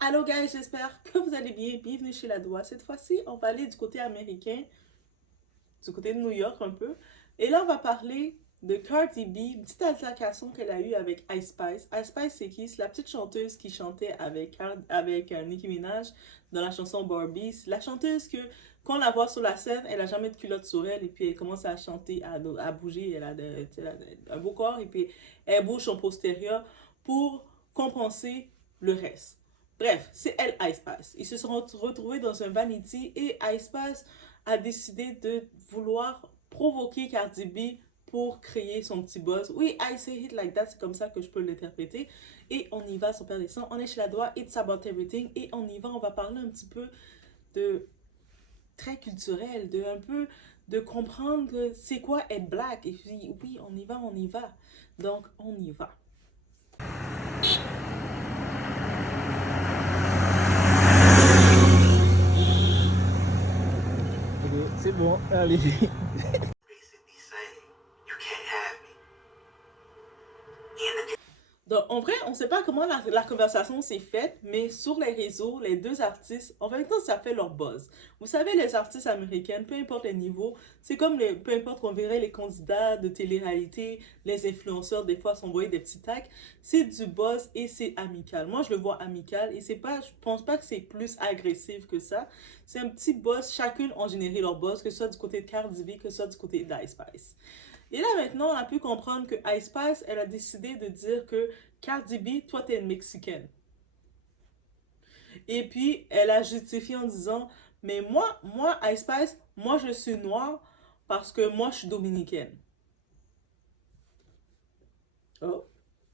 Allô guys, j'espère que vous allez bien. Bienvenue chez La Doua. Cette fois-ci, on va aller du côté américain, du côté de New York un peu. Et là, on va parler de Cardi B, une petite altercation qu'elle a eue avec Ice Spice. Ice Spice, c'est qui? C'est la petite chanteuse qui chantait avec Nicki Minaj dans la chanson Barbie. C'est la chanteuse que, quand on la voit sur la scène, elle a jamais de culotte sur elle et puis elle commence à chanter, à bouger. Elle a un beau corps et puis elle bouge son postérieur pour compenser le reste. Bref, c'est elle, Ice Spice. Ils se sont retrouvés dans un vanity et Ice Spice a décidé de vouloir provoquer Cardi B pour créer son petit buzz. Oui, I say it like that, c'est comme ça que je peux l'interpréter. Et on y va, son père descend. On est chez La Doua, it's about everything. Et on y va, on va parler un petit peu de très culturel, de un peu de comprendre que c'est quoi être black. Et puis, oui, on y va, on y va. Donc, on y va. Ok, c'est bon, allez. Donc, en vrai, on ne sait pas comment la conversation s'est faite, mais sur les réseaux, les deux artistes, en même temps, ça fait leur buzz. Vous savez, les artistes américains, peu importe les niveaux, c'est comme peu importe qu'on verrait les candidats de télé-réalité, les influenceurs, des fois, s'envoyer des petits tacs, c'est du buzz et c'est amical. Moi, je le vois amical et c'est pas, je pense pas que c'est plus agressif que ça. C'est un petit buzz, chacune ont généré leur buzz, que ce soit du côté de Cardi B, que ce soit du côté d'Ice Spice. Et là, maintenant, on a pu comprendre que Ice Spice, elle a décidé de dire que Cardi B, toi, t'es une Mexicaine. Et puis, elle a justifié en disant, mais moi, Ice Spice, moi, je suis noire parce que moi, je suis dominicaine. Oh,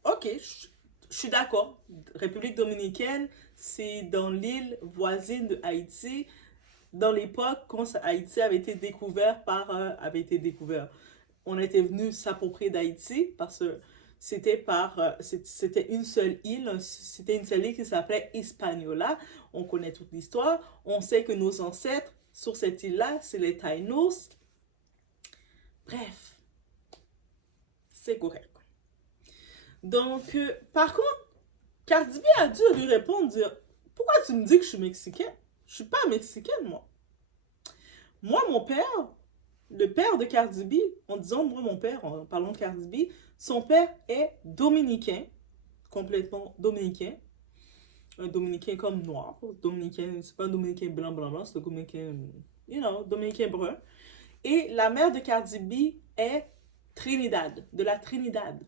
ok, je suis d'accord. République dominicaine, c'est dans l'île voisine de Haïti, dans l'époque quand Haïti avait été découvert. On était venu s'approprier d'Haïti parce que c'était une seule île qui s'appelait Hispaniola. On connaît toute l'histoire. On sait que nos ancêtres sur cette île-là, c'est les Taïnos. Bref, c'est correct. Donc, par contre, Cardi B a dû lui répondre, dire, pourquoi tu me dis que je suis mexicaine? Je suis pas mexicaine, moi. Moi, mon père, le père de Cardi B, en disant, moi, mon père, en parlant de Cardi B, son père est dominicain, complètement dominicain. Un dominicain comme noir. Dominicain, c'est pas un dominicain blanc, c'est un dominicain, dominicain brun. Et la mère de Cardi B est Trinidad, de la Trinidad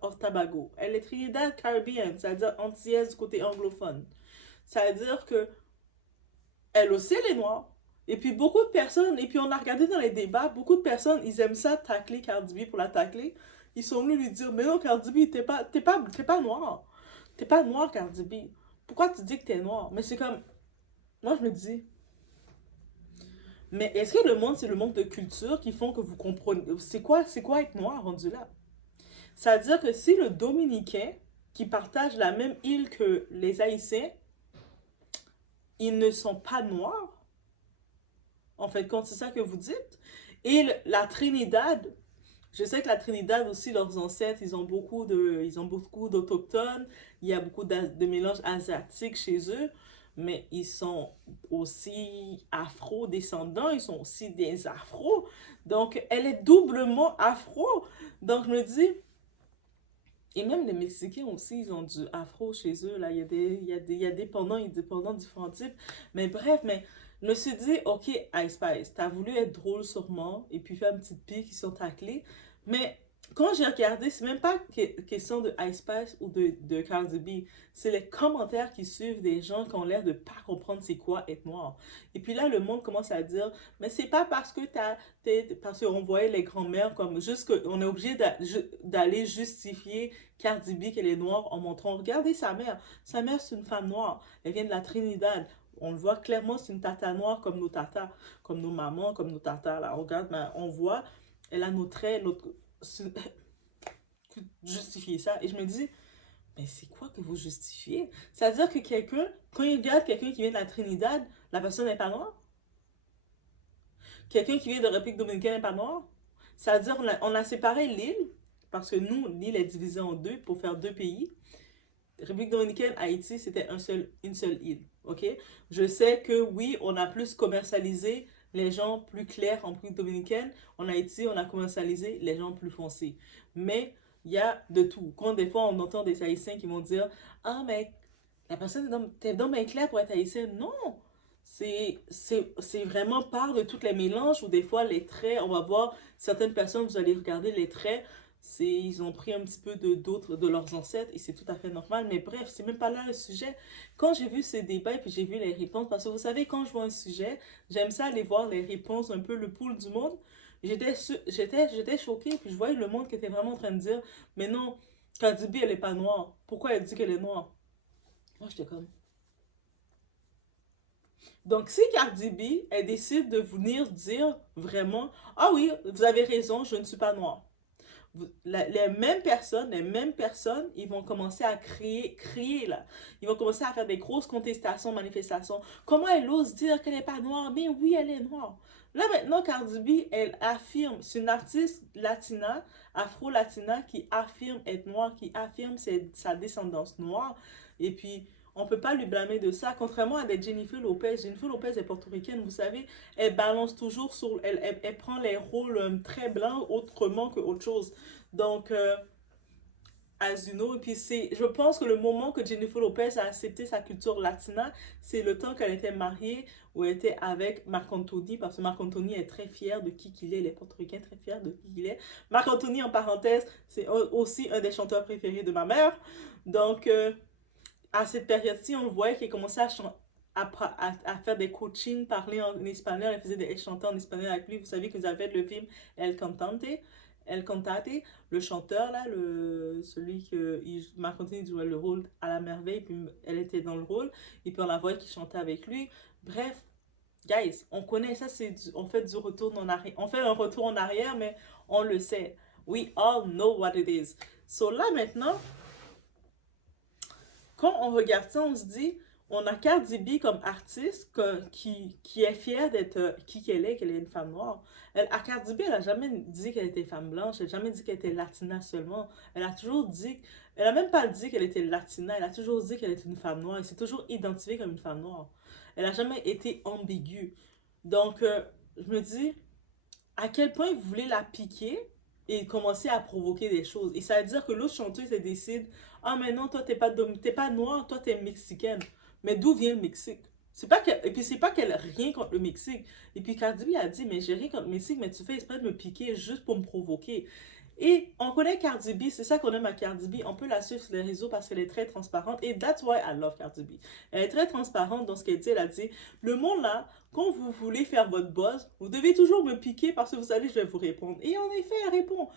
of Tobago. Elle est Trinidad Caribbean, c'est-à-dire antillaise du côté anglophone. Ça veut dire que elle aussi, elle est noire. Et puis beaucoup de personnes, et puis on a regardé dans les débats, beaucoup de personnes, ils aiment ça tacler Cardi B pour la tacler. Ils sont venus lui dire, mais non, Cardi B, t'es pas noir. T'es pas noir, Cardi B. Pourquoi tu dis que t'es noir? Mais c'est comme, moi je me dis, mais est-ce que le monde, c'est le manque de culture qui font que vous comprenez, c'est quoi être noir rendu là? C'est-à-dire que si le Dominicain, qui partage la même île que les Haïtiens, ils ne sont pas noirs, en fait, quand c'est ça que vous dites. Et la Trinidad, je sais que la Trinidad aussi, leurs ancêtres, ils ont beaucoup d'autochtones, il y a beaucoup de mélanges asiatiques chez eux, mais ils sont aussi afro-descendants, ils sont aussi des afros. Donc, elle est doublement afro. Donc, je me dis, et même les Mexicains aussi, ils ont du afro chez eux. Là. Il y a dépendants et dépendants différents types. Mais bref, mais je me suis dit, ok, Ice Spice, t'as voulu être drôle sûrement et puis faire une petite pique qui sont taclés. Mais quand j'ai regardé, c'est même pas question de Ice Spice ou de Cardi B. C'est les commentaires qui suivent des gens qui ont l'air de pas comprendre c'est quoi être noir. Et puis là, le monde commence à dire, mais c'est pas parce que parce qu'on voyait les grands-mères comme juste qu'on est obligé d'aller justifier Cardi B qu'elle est noire en montrant, regardez sa mère. Sa mère, c'est une femme noire. Elle vient de la Trinidad. On le voit clairement, c'est une tata noire comme nos tatas, comme nos mamans, comme nos tatas. Là, regarde, on voit, elle a nos traits, justifier ça. Et je me dis, mais c'est quoi que vous justifiez? C'est-à-dire que quelqu'un, quand il regarde quelqu'un qui vient de la Trinidad, la personne n'est pas noire? Quelqu'un qui vient de République dominicaine n'est pas noir? C'est-à-dire on a séparé l'île, parce que nous, l'île est divisée en deux pour faire deux pays. République dominicaine, Haïti, c'était une seule île, ok? Je sais que oui, on a plus commercialisé les gens plus clairs en République dominicaine. En Haïti, on a commercialisé les gens plus foncés. Mais il y a de tout. Quand des fois, on entend des Haïtiens qui vont dire « Ah, mais la personne t'es donc bien claire pour être haïtienne. » Non! C'est vraiment part de tous les mélanges où des fois les traits, on va voir certaines personnes, vous allez regarder les traits, ils ont pris un petit peu d'autres de leurs ancêtres et c'est tout à fait normal. Mais bref, c'est même pas là le sujet. Quand j'ai vu ces débats et puis j'ai vu les réponses, parce que vous savez, quand je vois un sujet, j'aime ça aller voir les réponses, un peu le pouls du monde. J'étais choquée, puis je voyais le monde qui était vraiment en train de dire, mais non, Cardi B, elle est pas noire. Pourquoi elle dit qu'elle est noire? Moi, j'étais comme... Donc, si Cardi B, elle décide de venir dire vraiment, ah oui, vous avez raison, je ne suis pas noire. Les mêmes personnes, ils vont commencer à crier là. Ils vont commencer à faire des grosses contestations, manifestations. Comment elle ose dire qu'elle n'est pas noire? Mais oui, elle est noire. Là maintenant, Cardi B, elle affirme, c'est une artiste latina, afro-latina, qui affirme être noire, qui affirme sa descendance noire. Et puis, on ne peut pas lui blâmer de ça. Contrairement à des Jennifer Lopez. Jennifer Lopez est portoricaine, vous savez, elle balance toujours sur... Elle prend les rôles très blancs autrement que autre chose. Donc, as you know, et puis je pense que le moment que Jennifer Lopez a accepté sa culture latina, c'est le temps qu'elle était mariée ou elle était avec Marc Anthony, parce que Marc Anthony est très fier de qui qu'il est, il est portoricain, très fier de qui il est. Marc Anthony, en parenthèse, c'est aussi un des chanteurs préférés de ma mère. Donc, à cette période-ci, on le voyait qu'il commençait à faire des coachings, parler en espagnol, elle chantait en espagnol avec lui. Vous savez que vous avez le film El Cantante, El Cantate, le chanteur, là, celui que Marc Anthony jouait le rôle à la merveille, puis elle était dans le rôle, et puis on la voyait qui chantait avec lui. Bref, guys, on connaît ça, on fait du retour en arrière. On fait un retour en arrière, mais on le sait. We all know what it is. So là, maintenant, quand on regarde ça, on se dit, on a Cardi B comme artiste qui est fière d'être qui qu'elle est une femme noire. Cardi B, elle n'a jamais dit qu'elle était femme blanche, elle n'a jamais dit qu'elle était latina seulement. Elle a toujours dit, elle n'a même pas dit qu'elle était latina, elle a toujours dit qu'elle était une femme noire. Elle s'est toujours identifiée comme une femme noire. Elle n'a jamais été ambiguë. Donc, je me dis, à quel point vous voulez la piquer et commencer à provoquer des choses. Et ça veut dire que l'autre chanteuse, elle décide, ah mais non, toi t'es pas noire, toi t'es mexicaine. Mais d'où vient le Mexique? Et puis c'est pas qu'elle a rien contre le Mexique. Et puis Cardi B a dit, mais j'ai rien contre le Mexique, mais tu fais exprès de me piquer juste pour me provoquer. Et on connaît Cardi B, c'est ça qu'on aime à Cardi B. On peut la suivre sur les réseaux parce qu'elle est très transparente. Et that's why I love Cardi B. Elle est très transparente dans ce qu'elle dit. Elle a dit, le monde là, quand vous voulez faire votre buzz, vous devez toujours me piquer parce que vous savez, je vais vous répondre. Et en effet, elle répond.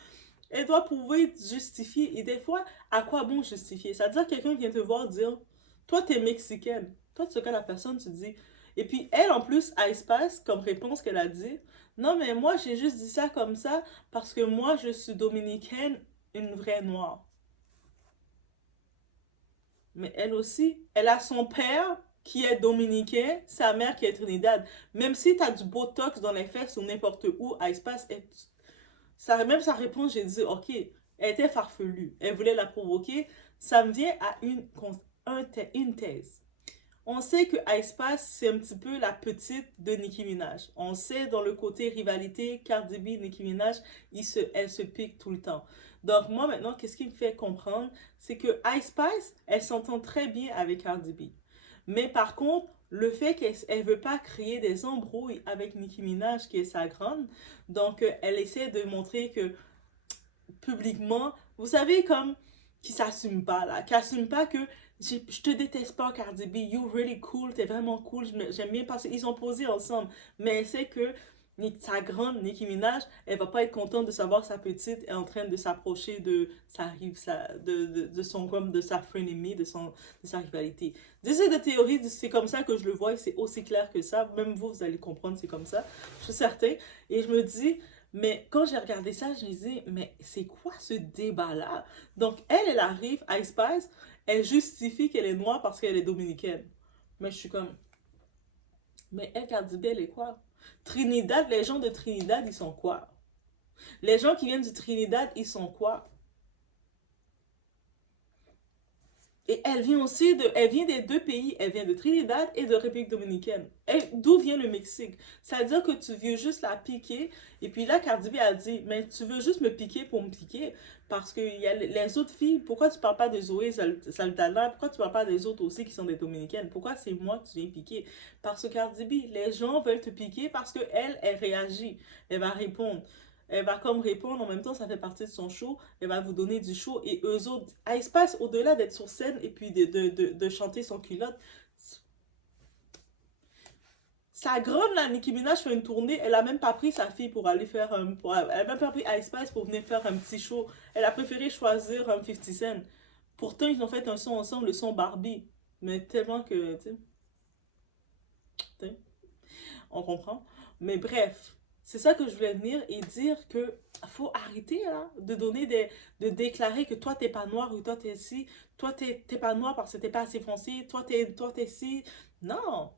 Elle doit pouvoir justifier. Et des fois, à quoi bon justifier? C'est-à-dire quelqu'un vient te voir dire, toi, t'es mexicaine. Toi, tu regardes la personne, tu dis. Et puis, elle, en plus, a espace comme réponse qu'elle a dit. Non, mais moi, j'ai juste dit ça comme ça parce que moi, je suis dominicaine, une vraie noire. Mais elle aussi, elle a son père qui est dominicain, sa mère qui est Trinidad. Même si tu as du botox dans les fesses ou n'importe où, à espace, même sa réponse, j'ai dit, ok, elle était farfelue. Elle voulait la provoquer. Ça me vient à une thèse. On sait que Icepace, c'est un petit peu la petite de Nicki Minaj. On sait dans le côté rivalité, Cardi B, Nicki Minaj, elle se pique tout le temps. Donc moi maintenant, qu'est-ce qui me fait comprendre, c'est que Icepace, elle s'entend très bien avec Cardi B. Mais par contre, le fait qu'elle ne veut pas créer des embrouilles avec Nicki Minaj, qui est sa grande, donc elle essaie de montrer que publiquement, vous savez, comme qui s'assume pas là, qui assume pas que je te déteste pas Cardi B, you really cool, t'es vraiment cool, j'aime bien parce qu'ils ont posé ensemble, mais c'est que sa grande Nicki Minaj, elle va pas être contente de savoir sa petite est en train de s'approcher de sa frenemy, de sa rivalité. C'est de théorie, c'est comme ça que je le vois et c'est aussi clair que ça, même vous allez comprendre, c'est comme ça, je suis certaine, et je me dis, mais quand j'ai regardé ça, je me dis, mais c'est quoi ce débat-là? Donc, elle arrive, Ice Spice, elle justifie qu'elle est noire parce qu'elle est dominicaine. Mais je suis comme, mais elle, Cardi B, elle est quoi? Trinidad, les gens de Trinidad, ils sont quoi? Les gens qui viennent du Trinidad, ils sont quoi? Et elle vient des deux pays, elle vient de Trinidad et de République dominicaine. D'où vient le Mexique? C'est-à-dire que tu veux juste la piquer, et puis là, Cardi B a dit, mais tu veux juste me piquer pour me piquer, parce que il y a les autres filles, pourquoi tu parles pas de Zoé Saldana, pourquoi tu parles pas des autres aussi qui sont des Dominicaines? Pourquoi c'est moi que tu viens piquer? Parce que Cardi B, les gens veulent te piquer parce que elle réagit, elle va répondre. Elle va comme répondre, en même temps, ça fait partie de son show. Elle va vous donner du show. Et eux autres, à espace, au-delà d'être sur scène et puis de chanter son culotte, sa grande, là, Nicki Minaj fait une tournée. Elle a même pas pris sa fille pour aller faire elle a même pas pris Ice Spice pour venir faire un petit show. Elle a préféré choisir 50 Cent. Pourtant, ils ont fait un son ensemble, le son Barbie. Mais tellement que, tu sais, on comprend. Mais bref, c'est ça que je voulais venir et dire que faut arrêter là, de déclarer que toi t'es pas noir ou toi t'es ci, toi t'es pas noir parce que t'es pas assez foncé, toi t'es ci. Non,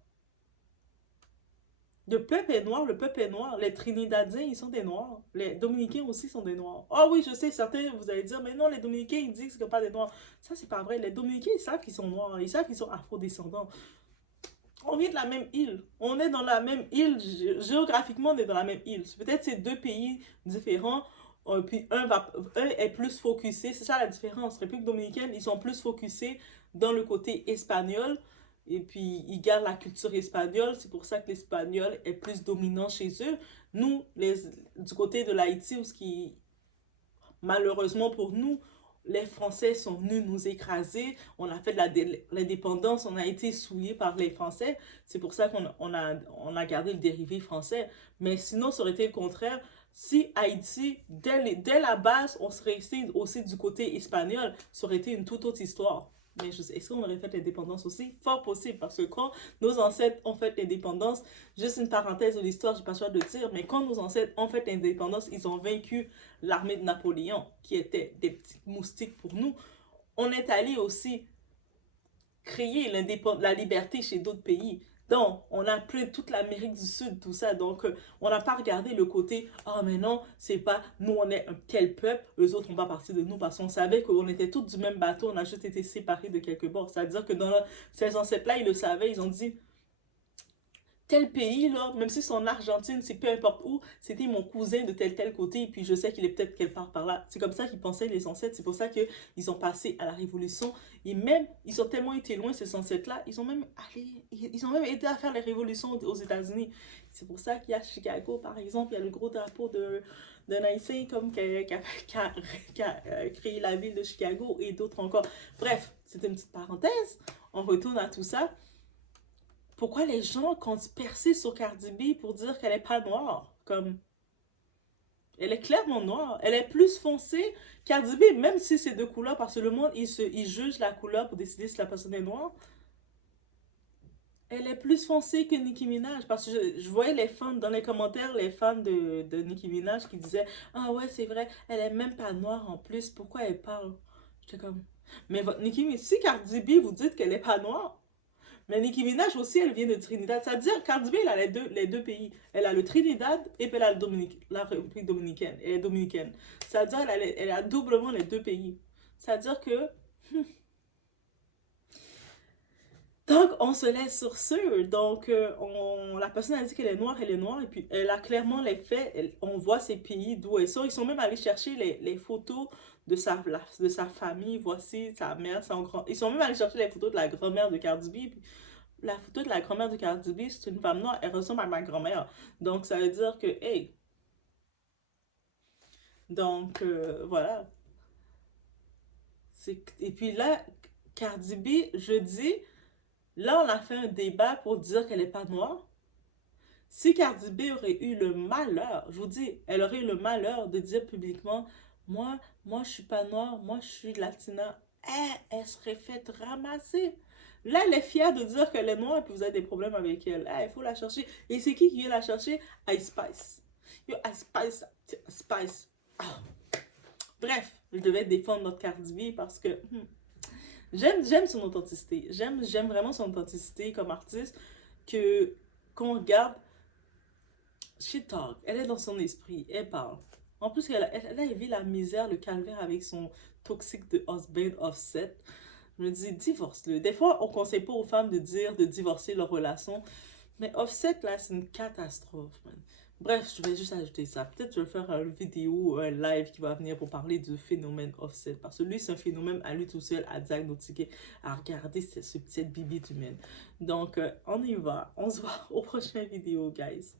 le peuple est noir, le peuple est noir. Les Trinidadiens, ils sont des noirs. Les Dominicains aussi sont des noirs. Oh oui, je sais, certains, vous allez dire, mais non, les Dominicains, ils disent qu'ils sont pas des noirs. Ça, c'est pas vrai. Les Dominicains, ils savent qu'ils sont noirs. Ils savent qu'ils sont afro-descendants. On vient de la même île. On est dans la même île. Géographiquement, on est dans la même île. Peut-être c'est deux pays différents. Puis un est plus focusé. C'est ça la différence. République dominicaine, ils sont plus focusés dans le côté espagnol. Et puis, ils gardent la culture espagnole. C'est pour ça que l'espagnol est plus dominant chez eux. Nous, du côté de l'Haïti, ce qui, malheureusement pour nous, les Français sont venus nous écraser, on a fait de l'indépendance, on a été souillés par les Français, c'est pour ça on a gardé le dérivé français. Mais sinon, ça aurait été le contraire. Si Haïti, dès la base, on serait resté aussi du côté espagnol, ça aurait été une toute autre histoire. Mais est-ce qu'on aurait fait l'indépendance aussi? Fort possible, parce que quand nos ancêtres ont fait l'indépendance, juste une parenthèse de l'histoire, je n'ai pas le choix de dire, mais quand nos ancêtres ont fait l'indépendance, ils ont vaincu l'armée de Napoléon, qui était des petites moustiques pour nous. On est allé aussi créer la liberté chez d'autres pays. Donc, on a pris toute l'Amérique du Sud, tout ça. Donc, on n'a pas regardé le côté, ah, mais non, c'est pas, nous, on est un tel peuple, eux autres, on pas partie de nous, parce qu'on savait qu'on était tous du même bateau, on a juste été séparés de quelque part. C'est-à-dire que ces ancêtres-là, ils le savaient, ils ont dit, tel pays, là, même si c'est en Argentine, c'est peu importe où, c'était mon cousin de tel côté, et puis je sais qu'il est peut-être quelque part par là. C'est comme ça qu'ils pensaient les ancêtres, c'est pour ça qu'ils ont passé à la Révolution, et même, ils ont tellement été loin, ces ancêtres-là, ils ont même aidé à faire les révolutions aux États-Unis. C'est pour ça qu'il y a Chicago, par exemple, il y a le gros drapeau d'un Haïtien comme qui a créé la ville de Chicago, et d'autres encore. Bref, c'était une petite parenthèse, on retourne à tout ça. Pourquoi les gens comptent percer sur Cardi B pour dire qu'elle est pas noire? Comme, elle est clairement noire. Elle est plus foncée. Cardi B, même si c'est de couleur, parce que le monde, il juge la couleur pour décider si la personne est noire. Elle est plus foncée que Nicki Minaj. Parce que je voyais les fans, dans les commentaires, les fans de Nicki Minaj qui disaient, ah ouais, c'est vrai, elle est même pas noire en plus. Pourquoi elle parle? J'étais comme, mais Nicki Minaj, si Cardi B vous dites qu'elle est pas noire, mais Nicki Minaj aussi, elle vient de Trinidad. C'est-à-dire, Cardi B, elle a les deux pays. Elle a le Trinidad et puis elle a la République dominicaine. Elle est dominicaine. C'est-à-dire, elle a doublement les deux pays. C'est-à-dire que... Donc, on se laisse sur ce. Donc, la personne a dit qu'elle est noire, et puis elle a clairement les faits. On voit ces pays d'où elles sont. Ils sont même allés chercher les photos de sa famille. Voici sa mère, son grand. Ils sont même allés chercher les photos de la grand-mère de Cardi B. Puis la photo de la grand-mère de Cardi B, c'est une femme noire, elle ressemble à ma grand-mère. Donc, ça veut dire que, hey. Donc, voilà. Et puis là, Cardi B, je dis, là, on a fait un débat pour dire qu'elle n'est pas noire. Si Cardi B aurait eu le malheur, je vous dis, elle aurait eu le malheur de dire publiquement, moi, je suis pas noire, moi, je suis latina, elle serait faite ramasser. Là, elle est fière de dire qu'elle est noire et puis vous avez des problèmes avec elle. Il faut la chercher. Et c'est qui vient la chercher? Ice Spice. Yo, Ice Spice. Spice. Ah. Bref, je devais défendre notre Cardi B parce que j'aime son authenticité. J'aime vraiment son authenticité comme artiste. Qu'on regarde, she talk. Elle est dans son esprit. Elle parle. En plus, elle a élevé la misère, le calvaire avec son toxique de husband Offset. Je me dis, divorce-le. Des fois, on conseille pas aux femmes de dire de divorcer leur relation. Mais Offset, là, c'est une catastrophe, man. Bref, je vais juste ajouter ça. Peut-être je vais faire une vidéo, un live qui va venir pour parler du phénomène Offset. Parce que lui, c'est un phénomène à lui tout seul à diagnostiquer, à regarder ce petite bibite humaine. Donc, on y va. On se voit au prochain vidéo, guys.